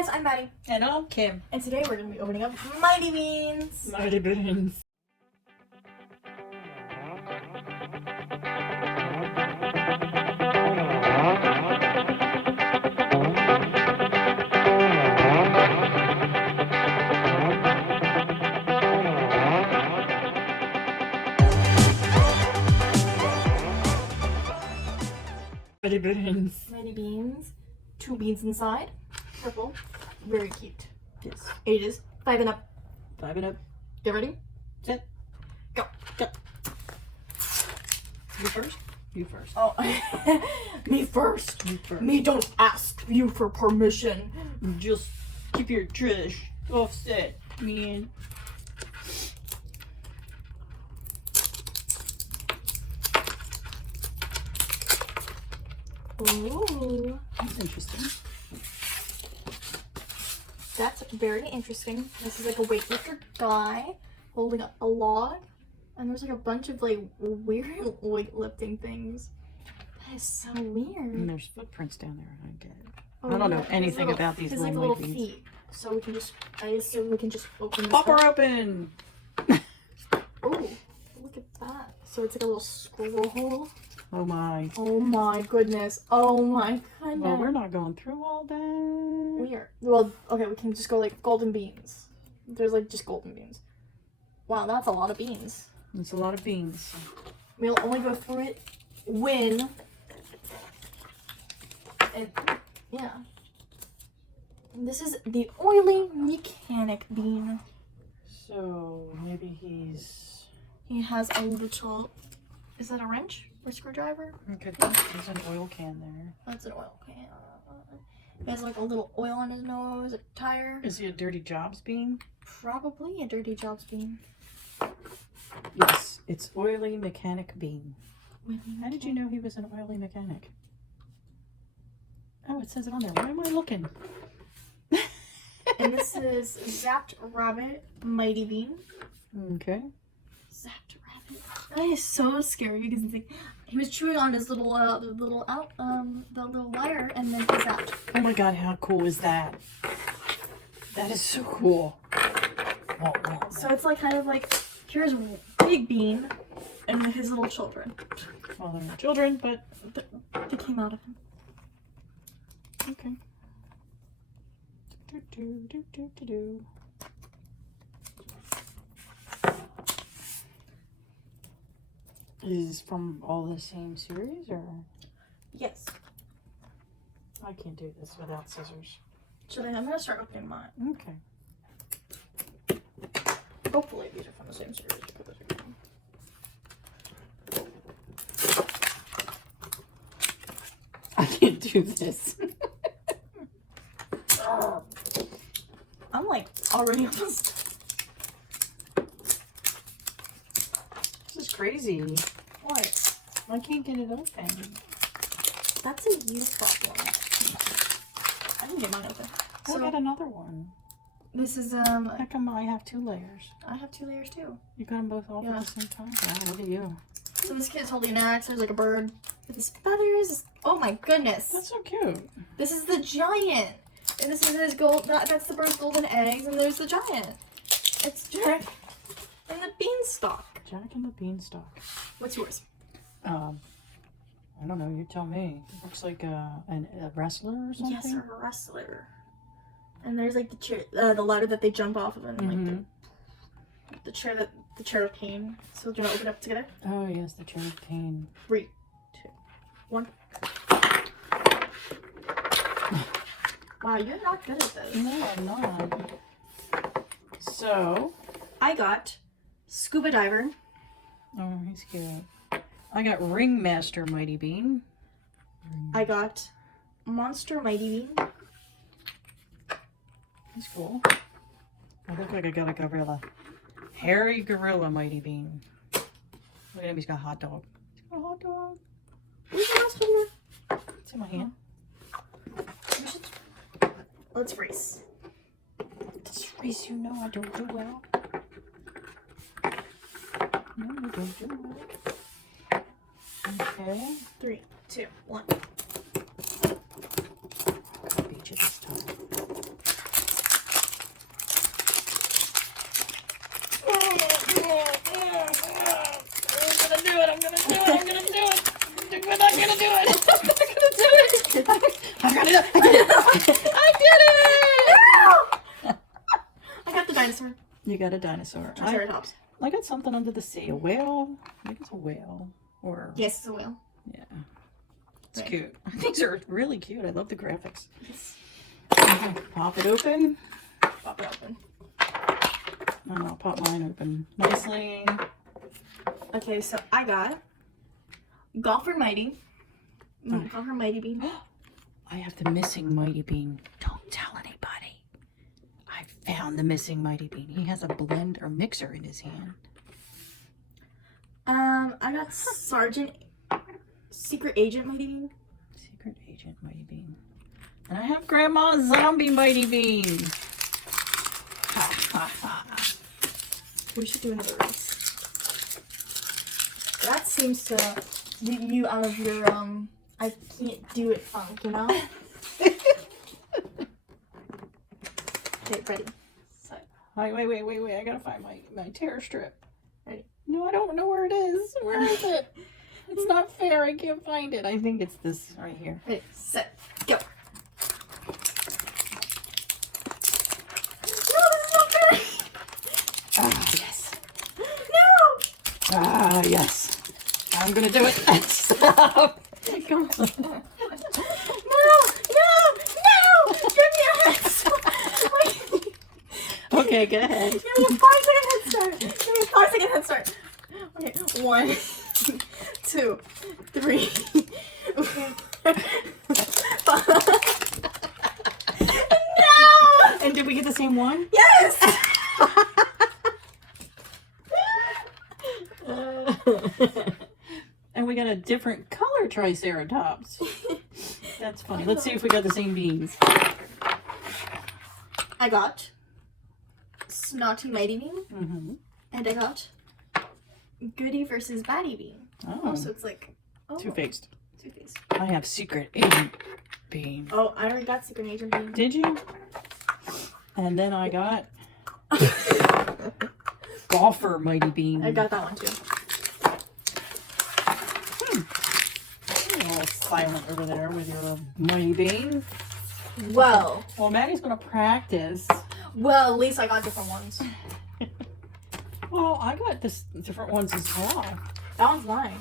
guys, I'm Maddie. And I'm Kim. And today we're going to be opening up Mighty Beans. Mighty Beans. Mighty Beans. Mighty Beans. 2 beans inside. Purple. Very cute. Yes. Ages 5 and up. 5 and up. Get ready? Set. Go. Go. You first? You first. Oh, me first. You first. Me don't ask you for permission. Just keep your trash offset, man. Ooh. That's interesting. That's very interesting. This is like a weightlifter guy holding a log. And there's like a bunch of like weird weightlifting things. That is so weird. And there's footprints down there. I get it. Oh, I don't know yeah, anything his about these his little, like little Mighty Beans. feet. So we can just, I assume we can just open this Pop her up. open! Oh, look at that. So it's like a little scroll. Oh my. Oh my goodness. Oh my goodness. Well, we're not going through all that. We are. Well, okay, we can just go like golden beans. There's like just golden beans. Wow, that's a lot of beans. It's a lot of beans. We'll only go through it when. And yeah. This is the oily mechanic bean. So maybe He has a little. Is that a wrench or screwdriver? okay. There's an oil can there. That's an oil can. He has like a little oil on his nose, a tire. Is he a Dirty Jobs bean? Probably a Dirty Jobs bean. Yes, it's oily mechanic bean. How did you know he was an oily mechanic? Oh, it says it on there. Why am I looking? And this is Zapped Rabbit Mighty Bean. Okay. Zapped Rabbit. That is so scary because it's like he was chewing on his little the little wire and then he zapped. Oh my god, how cool is that? That is so cool. Whoa, whoa, whoa. So it's like kind of like here's Big Bean and his little children. Well, they're not children, but They came out of him. okay. Do, do, do, do, do, do. Is this from all the same series, or Yes. I can't do this without scissors? So then I'm gonna start opening mine. Okay. Hopefully these are from the same series. I can't do this. I'm like already almost. This is crazy. What? I can't get it open. That's a you problem. I didn't get mine open. I got another one. This is How come I have 2 layers? I have 2 layers too. You got them both off Yeah. at the same time? Wow, look at you. So this kid's holding an axe. There's like a bird with his feathers. Oh my goodness. That's so cute. This is the giant. And this is his gold. That's the bird's golden eggs. And there's the giant. It's Jack and the beanstalk. Jack and the Beanstalk. What's yours? I don't know. You tell me. It looks like a wrestler or something. Yes, a wrestler. And there's like the chair, the ladder that they jump off of, and like the chair of pain. So do you want to open it up together? Oh yes, the chair of pain. 3, 2, 1. Wow, you're not good at this. No, I'm not. So. I got Scuba Diver. Oh, he's cute. I got Ringmaster Mighty Bean. I got Monster Mighty Bean. He's cool. I look like I got a gorilla. Hairy Gorilla Mighty Bean. Look at him, he's got a hot dog. He's got a hot dog. Where's the rest of your? It's in my hand. Let's race. This race, you know I don't do well. No, I don't do well. Okay. 3, 2, 1. I'll beat you this time. did it! I did it! I did it! I got the dinosaur. You got a dinosaur. Triceratops. I got something under the sea. A whale. I think it's a whale. Or Yes, it's a whale. yeah. It's Right. cute. These are really cute. I love the graphics. Yes. Okay, pop it open. Pop it open. And I'll pop mine open nicely. Okay, so I got Golfer Mighty. Golfer Mighty Bean. I have the missing Mighty Bean. Don't tell anybody. I found the missing Mighty Bean. He has a blend or mixer in his hand. I got Sergeant Secret Agent Mighty Bean. Secret Agent Mighty Bean. And I have Grandma Zombie Mighty Bean. Ha ha ha. We should do another race. That seems to get you out of your I can't do it funk, you know? Okay, ready. Set. Wait. I gotta find my tear strip. Ready. No, I don't know where it is. Where is it? It's not fair. I can't find it. I think it's this right here. Ready, set, go. No, this is not fair! Ah, yes. No! Ah, yes. I'm gonna do it. Stop. Come on. No! Give me a head start! Wait. Okay, go ahead. Give me a 5-second head start! Give me a 5-second head start! Okay, 1, 2, 3, 5. No! And did we get the same one? Yes! And we got a different color Triceratops. That's funny. Let's see if we got the same beans. I got Snotty Mighty Bean, Mm-hmm. and I got Goody versus Baddie Bean. Oh, So it's like two-faced. Two-Faced. I have Secret Agent Bean. Oh, I already got Secret Agent Bean. Did you? And then I got Golfer Mighty Bean. I got that one too. You're all silent over there with your Mighty Bean. Well, Well, Maddie's gonna practice. at least I got different ones. Well, I got this different ones as well. That one's mine.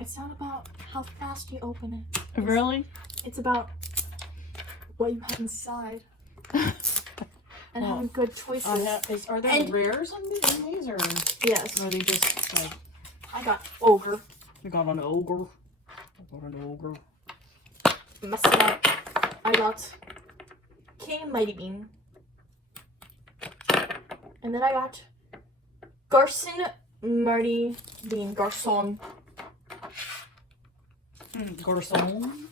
It's not about how fast you open it. Really? It's about what you have inside and having good choices. Are there And- rares in these, or Yes, are they just like I got Ogre. you got an ogre? I got an ogre. Messing up. I got King Mighty Bean. And then I got Garson Mighty Bean. Garson. Garcon.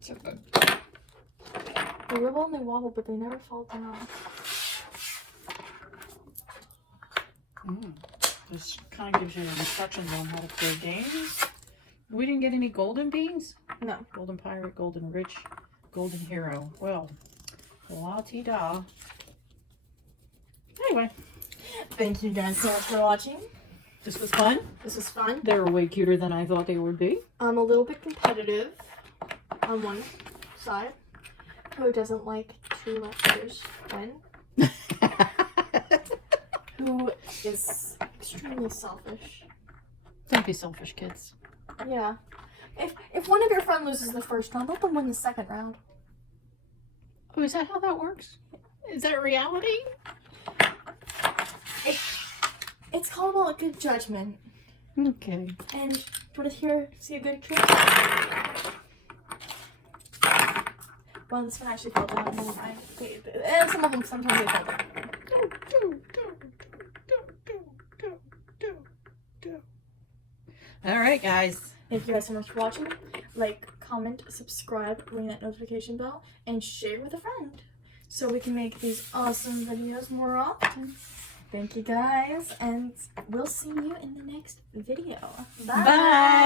So good. They wibble and they wobble, but they never fall down. This kind of gives you instructions on how to play games. We didn't get any golden beans? No. Golden pirate, golden rich, golden hero. Well, la-ti-da. Anyway, Thank you guys so much for watching. this was fun. This was fun. They were way cuter than I thought they would be. I'm a little bit competitive on one side. Who doesn't like to let others win? Who is extremely selfish. Don't be selfish, kids. Yeah. If one of your friends loses the first round, let them win the second round. Oh, is that how that works? Is that reality? It's called all a good judgment. Okay. And put it here, see a good trick. Well, this one actually fell down. And some of them sometimes they fall down. All right, guys. Thank you guys so much for watching. Like, comment, subscribe, ring that notification bell, and share with a friend so we can make these awesome videos more often. Thank you guys, and we'll see you in the next video. Bye! Bye.